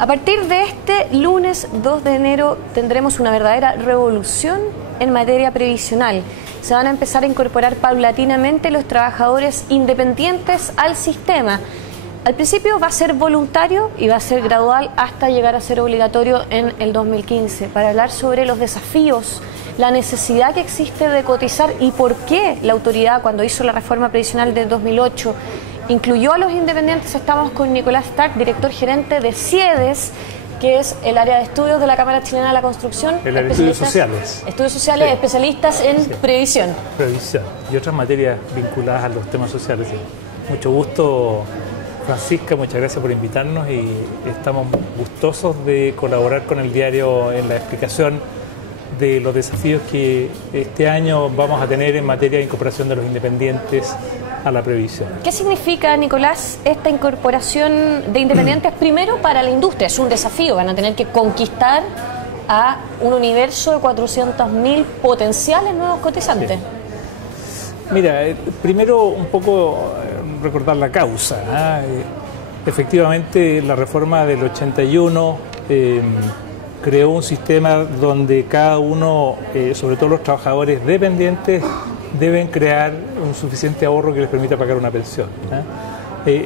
A partir de este lunes 2 de enero tendremos una verdadera revolución en materia previsional. Se van a empezar a incorporar paulatinamente los trabajadores independientes al sistema. Al principio va a ser voluntario y va a ser gradual hasta llegar a ser obligatorio en el 2015, para hablar sobre los desafíos, la necesidad que existe de cotizar y por qué la autoridad, cuando hizo la reforma previsional del 2008, incluyó a los independientes. Estamos con Nicolás Stark, director gerente de CIEDES, que es el área de estudios de la Cámara Chilena de la Construcción. El área de estudios sociales. Estudios sociales, sí. Especialistas en previsión. Previsión y otras materias vinculadas a los temas sociales. Mucho gusto, Francisca, muchas gracias por invitarnos y estamos gustosos de colaborar con el diario en la explicación de los desafíos que este año vamos a tener en materia de incorporación de los independientes a la previsión. ¿Qué significa, Nicolás, esta incorporación de independientes primero para la industria? Es un desafío, van a tener que conquistar a un universo de 400.000 potenciales nuevos cotizantes. Sí. Mira, primero un poco recordar la causa. Efectivamente, la reforma del 81 creó un sistema donde cada uno, sobre todo los trabajadores dependientes, deben crear un suficiente ahorro que les permita pagar una pensión.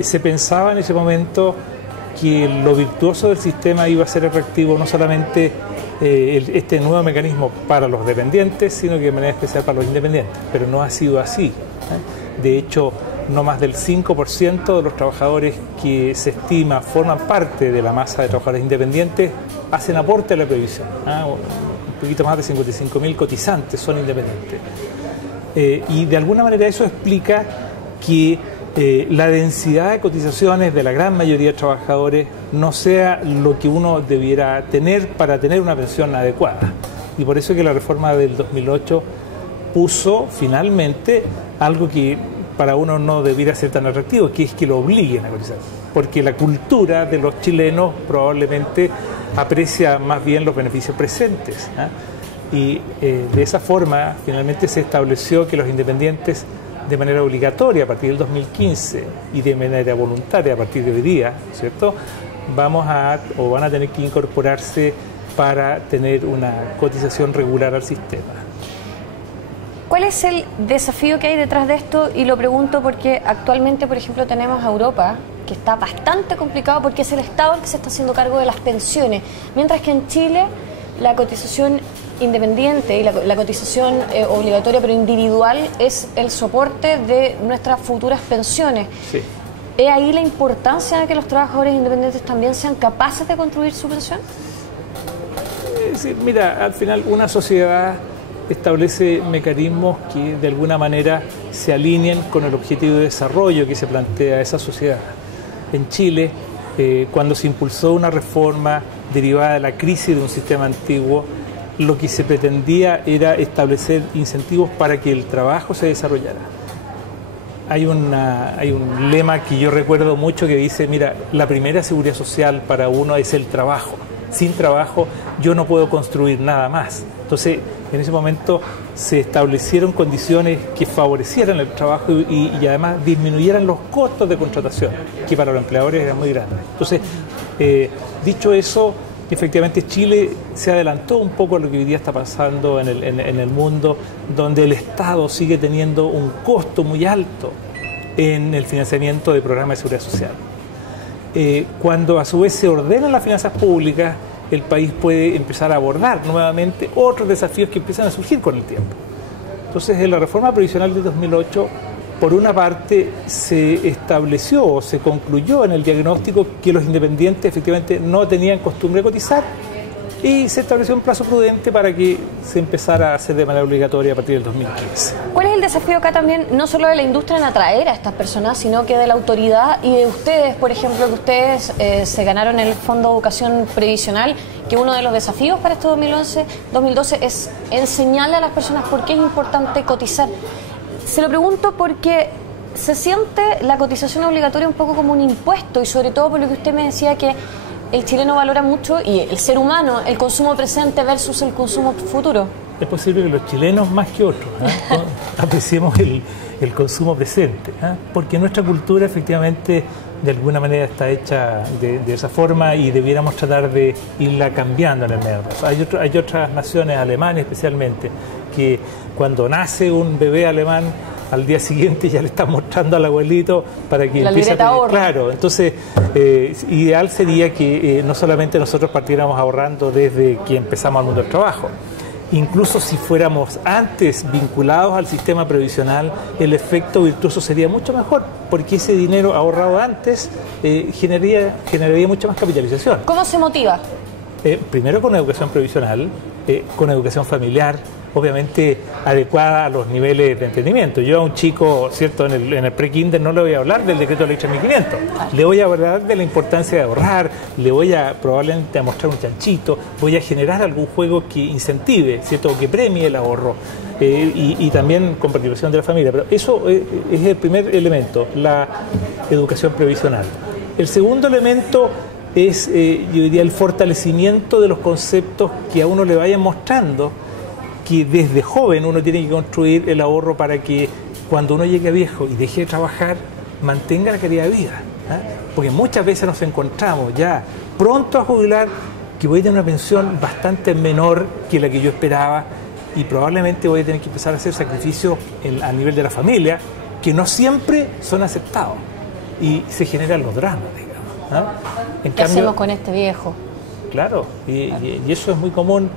Se pensaba en ese momento que lo virtuoso del sistema iba a ser atractivo no solamente este nuevo mecanismo para los dependientes, sino que de manera especial para los independientes, pero no ha sido así. De hecho, no más del 5% de los trabajadores que se estima forman parte de la masa de trabajadores independientes hacen aporte a la previsión. Un poquito más de 55.000 cotizantes son independientes. Y de alguna manera eso explica que la densidad de cotizaciones de la gran mayoría de trabajadores no sea lo que uno debiera tener para tener una pensión adecuada. Y por eso es que la reforma del 2008 puso finalmente algo que para uno no debiera ser tan atractivo, que es que lo obliguen a cotizar. Porque la cultura de los chilenos probablemente aprecia más bien los beneficios presentes. Y de esa forma finalmente se estableció que los independientes de manera obligatoria a partir del 2015 y de manera voluntaria a partir de hoy día, ¿cierto? Van a tener que incorporarse para tener una cotización regular al sistema. ¿Cuál es el desafío que hay detrás de esto? Y lo pregunto porque actualmente, por ejemplo, tenemos a Europa, que está bastante complicado porque es el Estado el que se está haciendo cargo de las pensiones, mientras que en Chile la cotización independiente y la cotización obligatoria pero individual es el soporte de nuestras futuras pensiones. Sí. ¿Es ahí la importancia de que los trabajadores independientes también sean capaces de construir su pensión? Sí, mira, al final una sociedad establece mecanismos que de alguna manera se alineen con el objetivo de desarrollo que se plantea esa sociedad. En Chile, cuando se impulsó una reforma derivada de la crisis de un sistema antiguo, lo que se pretendía era establecer incentivos para que el trabajo se desarrollara. Hay un lema que yo recuerdo mucho que dice, mira, la primera seguridad social para uno es el trabajo. Sin trabajo yo no puedo construir nada más. Entonces, en ese momento se establecieron condiciones que favorecieran el trabajo y además disminuyeran los costos de contratación, que para los empleadores eran muy grandes. Entonces, dicho eso, efectivamente Chile se adelantó un poco a lo que hoy día está pasando en el mundo, donde el Estado sigue teniendo un costo muy alto en el financiamiento de programas de seguridad social. Cuando a su vez se ordenan las finanzas públicas, el país puede empezar a abordar nuevamente otros desafíos que empiezan a surgir con el tiempo. Entonces, en la reforma previsional de 2008, por una parte, se estableció o se concluyó en el diagnóstico que los independientes efectivamente no tenían costumbre de cotizar y se estableció un plazo prudente para que se empezara a hacer de manera obligatoria a partir del 2015. ¿Cuál es el desafío acá también, no solo de la industria en atraer a estas personas, sino que de la autoridad y de ustedes, por ejemplo, que ustedes se ganaron el Fondo de Educación Previsional, que uno de los desafíos para este 2012 es enseñarle a las personas por qué es importante cotizar? Se lo pregunto porque se siente la cotización obligatoria un poco como un impuesto y sobre todo por lo que usted me decía que el chileno valora mucho y el ser humano, el consumo presente versus el consumo futuro. Es posible que los chilenos más que otros apreciemos el consumo presente, porque nuestra cultura efectivamente de alguna manera está hecha de esa forma y debiéramos tratar de irla cambiando en el medio plazo. Hay otras naciones, Alemania especialmente, que cuando nace un bebé alemán, al día siguiente ya le están mostrando al abuelito para que empiece a tener, claro. Entonces, ideal sería que no solamente nosotros partiéramos ahorrando desde que empezamos al mundo del trabajo. Incluso si fuéramos antes vinculados al sistema previsional, el efecto virtuoso sería mucho mejor, porque ese dinero ahorrado antes generaría mucha más capitalización. ¿Cómo se motiva? Primero con educación previsional, con educación familiar, obviamente adecuada a los niveles de entendimiento. Yo a un chico, ¿cierto?, en el pre-kinder no le voy a hablar del decreto de ley 3500, le voy a hablar de la importancia de ahorrar, le voy a probablemente a mostrar un chanchito, voy a generar algún juego que incentive, ¿cierto?, o que premie el ahorro, y también con participación de la familia. Pero eso es el primer elemento, la educación previsional. El segundo elemento es, yo diría, el fortalecimiento de los conceptos que a uno le vayan mostrando, que desde joven uno tiene que construir el ahorro para que cuando uno llegue a viejo y deje de trabajar, mantenga la calidad de vida. Porque muchas veces nos encontramos ya pronto a jubilar, que voy a tener una pensión bastante menor que la que yo esperaba y probablemente voy a tener que empezar a hacer sacrificios a nivel de la familia que no siempre son aceptados y se generan los dramas, digamos. ¿Qué hacemos con este viejo? Claro, y eso es muy común.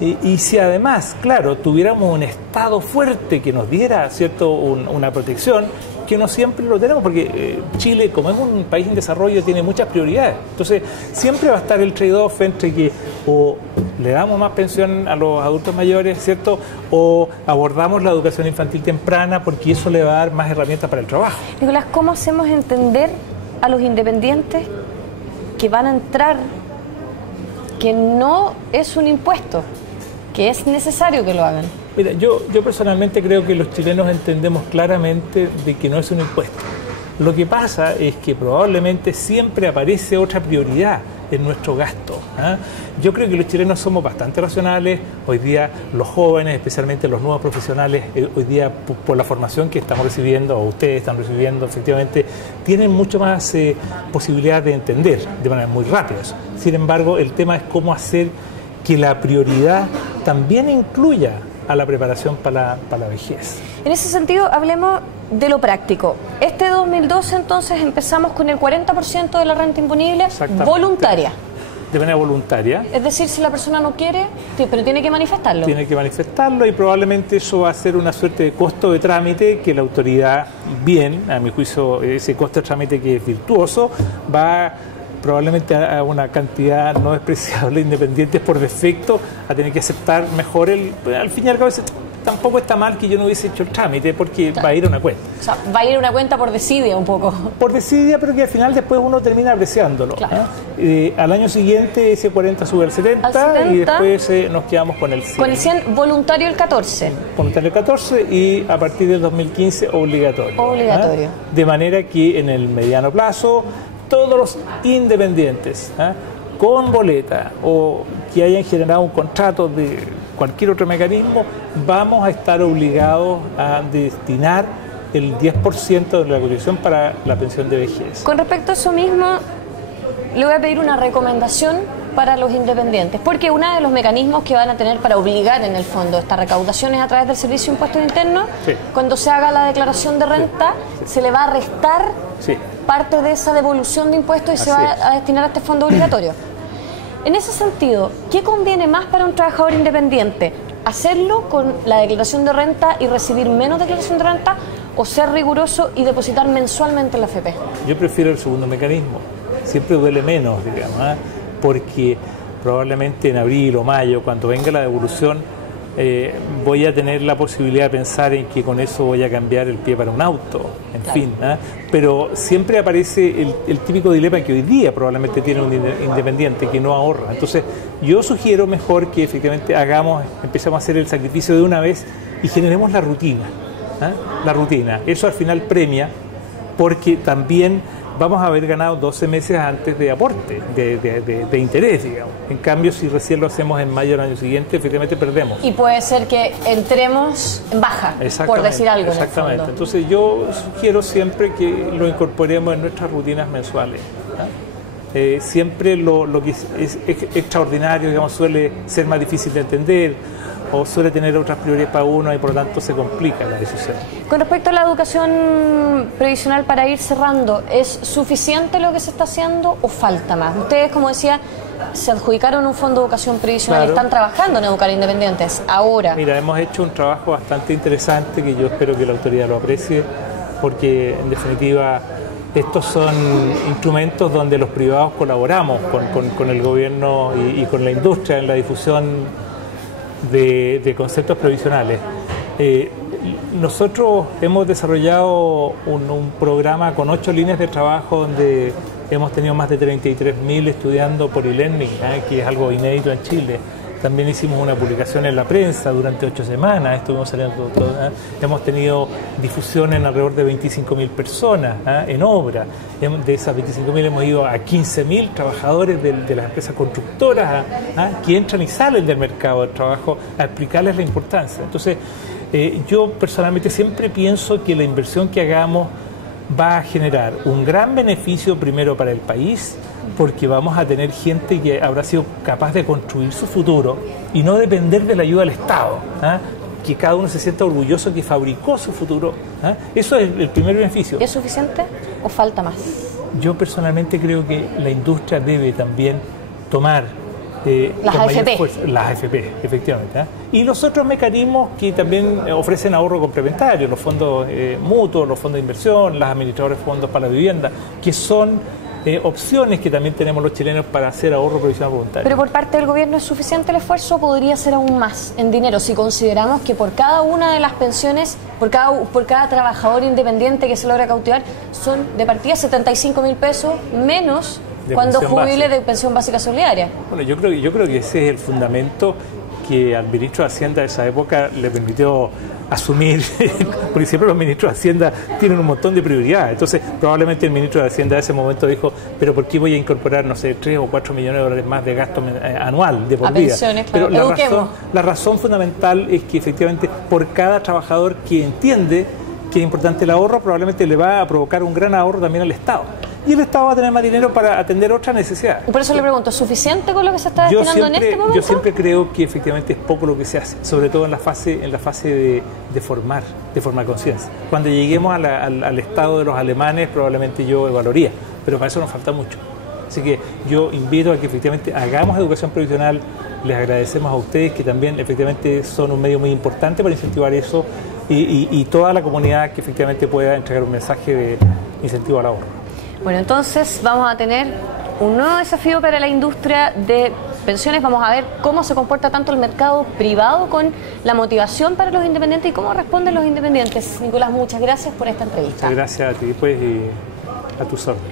Y si además, claro, tuviéramos un Estado fuerte que nos diera, ¿cierto?, una protección, que no siempre lo tenemos, porque Chile, como es un país en desarrollo, tiene muchas prioridades. Entonces, siempre va a estar el trade-off entre que o le damos más pensión a los adultos mayores, ¿cierto?, o abordamos la educación infantil temprana, porque eso le va a dar más herramientas para el trabajo. Nicolás, ¿cómo hacemos entender a los independientes que van a entrar que no es un impuesto, que es necesario que lo hagan? Mira, yo personalmente creo que los chilenos entendemos claramente de que no es un impuesto. Lo que pasa es que probablemente siempre aparece otra prioridad en nuestro gasto. Yo creo que los chilenos somos bastante racionales. Hoy día los jóvenes, especialmente los nuevos profesionales, hoy día por la formación que estamos recibiendo, o ustedes están recibiendo, efectivamente, tienen mucho más posibilidad de entender de manera muy rápida. Sin embargo, el tema es cómo hacer que la prioridad también incluya a la preparación para la vejez. En ese sentido, hablemos de lo práctico. Este 2012, entonces, empezamos con el 40% de la renta imponible voluntaria. De manera voluntaria. Es decir, si la persona no quiere, pero tiene que manifestarlo. Tiene que manifestarlo y probablemente eso va a ser una suerte de costo de trámite que la autoridad, bien, a mi juicio, ese costo de trámite que es virtuoso, va probablemente a una cantidad no despreciable de independientes por defecto a tener que aceptar mejor al fin y al cabo tampoco está mal que yo no hubiese hecho el trámite porque va a ir a una cuenta. O sea, va a ir a una cuenta por desidia un poco. Por desidia, pero que al final después uno termina apreciándolo. Claro. Al año siguiente ese 40 sube al 70, y después nos quedamos con el 100. Con el 100 voluntario el 14. Voluntario el 14 y a partir del 2015 obligatorio. Obligatorio. De manera que en el mediano plazo todos los independientes con boleta o que hayan generado un contrato de cualquier otro mecanismo, vamos a estar obligados a destinar el 10% de la cotización para la pensión de vejez. Con respecto a eso mismo, le voy a pedir una recomendación para los independientes, porque uno de los mecanismos que van a tener para obligar en el fondo estas recaudaciones a través del Servicio de Impuestos Internos, cuando se haga la declaración de renta, se le va a restar parte de esa devolución de impuestos y se va a destinar a este fondo obligatorio. En ese sentido, ¿qué conviene más para un trabajador independiente? ¿Hacerlo con la declaración de renta y recibir menos declaración de renta o ser riguroso y depositar mensualmente en la AFP? Yo prefiero el segundo mecanismo. Siempre duele menos, digamos, porque probablemente en abril o mayo, cuando venga la devolución, voy a tener la posibilidad de pensar en que con eso voy a cambiar el pie para un auto, en fin. Pero siempre aparece el típico dilema que hoy día probablemente tiene un independiente que no ahorra. Entonces yo sugiero mejor que efectivamente empecemos a hacer el sacrificio de una vez y generemos la rutina. La rutina. Eso al final premia porque también vamos a haber ganado 12 meses antes de aporte, de interés, digamos. En cambio, si recién lo hacemos en mayo del año siguiente, efectivamente perdemos. Y puede ser que entremos en baja, por decir algo. Exactamente. En el fondo. Entonces yo sugiero siempre que lo incorporemos en nuestras rutinas mensuales. Siempre lo que es extraordinario, digamos, suele ser más difícil de entender o suele tener otras prioridades para uno y por lo tanto se complica la decisión. Con respecto a la educación previsional, para ir cerrando, ¿es suficiente lo que se está haciendo o falta más? Ustedes, como decía, se adjudicaron un fondo de educación previsional, claro, y están trabajando en educar independientes ahora. Mira, hemos hecho un trabajo bastante interesante que yo espero que la autoridad lo aprecie, porque en definitiva estos son instrumentos donde los privados colaboramos con el gobierno y con la industria en la difusión de conceptos previsionales. Nosotros hemos desarrollado un programa con 8 líneas de trabajo donde hemos tenido más de 33.000 estudiando por e-learning, que es algo inédito en Chile. También hicimos una publicación en la prensa durante 8 semanas, estuvimos saliendo todo, hemos tenido difusión en alrededor de 25.000 personas en obra. De esas 25.000 hemos ido a 15.000 trabajadores de las empresas constructoras que entran y salen del mercado del trabajo a explicarles la importancia. Entonces, yo personalmente siempre pienso que la inversión que hagamos va a generar un gran beneficio primero para el país, porque vamos a tener gente que habrá sido capaz de construir su futuro y no depender de la ayuda del Estado, que cada uno se sienta orgulloso que fabricó su futuro. Eso es el primer beneficio. ¿Es suficiente o falta más? Yo personalmente creo que la industria debe también tomar las AFP. Las AFP, efectivamente. Y los otros mecanismos que también ofrecen ahorro complementario, los fondos mutuos, los fondos de inversión, las administradoras de fondos para la vivienda, que son opciones que también tenemos los chilenos para hacer ahorro provisional voluntario. Pero por parte del gobierno, ¿es suficiente el esfuerzo o podría ser aún más en dinero si consideramos que por cada una de las pensiones, por cada trabajador independiente que se logra cautivar, son de partida 75.000 pesos menos cuando jubile de pensión básica solidaria? Bueno, yo creo que ese es el fundamento que al ministro de Hacienda de esa época le permitió asumir, porque siempre los ministros de Hacienda tienen un montón de prioridades. Entonces, probablemente el ministro de Hacienda de ese momento dijo, pero ¿por qué voy a incorporar, no sé, 3 o 4 millones de dólares más de gasto anual, de por vida? Pensiones, claro. Pero la razón fundamental es que efectivamente por cada trabajador que entiende que es importante el ahorro, probablemente le va a provocar un gran ahorro también al Estado. Y el Estado va a tener más dinero para atender otras necesididades. Por eso le pregunto, ¿es suficiente con lo que se está destinando en este momento? Yo siempre creo que efectivamente es poco lo que se hace, sobre todo en la fase de formar conciencia. Cuando lleguemos al estado de los alemanes, probablemente yo evaluaría, pero para eso nos falta mucho. Así que yo invito a que efectivamente hagamos educación previsional. Les agradecemos a ustedes que también efectivamente son un medio muy importante para incentivar eso y toda la comunidad que efectivamente pueda entregar un mensaje de incentivo al ahorro. Bueno, entonces vamos a tener un nuevo desafío para la industria de pensiones. Vamos a ver cómo se comporta tanto el mercado privado con la motivación para los independientes y cómo responden los independientes. Nicolás, muchas gracias por esta entrevista. Muchas gracias a ti pues, y a tus órdenes.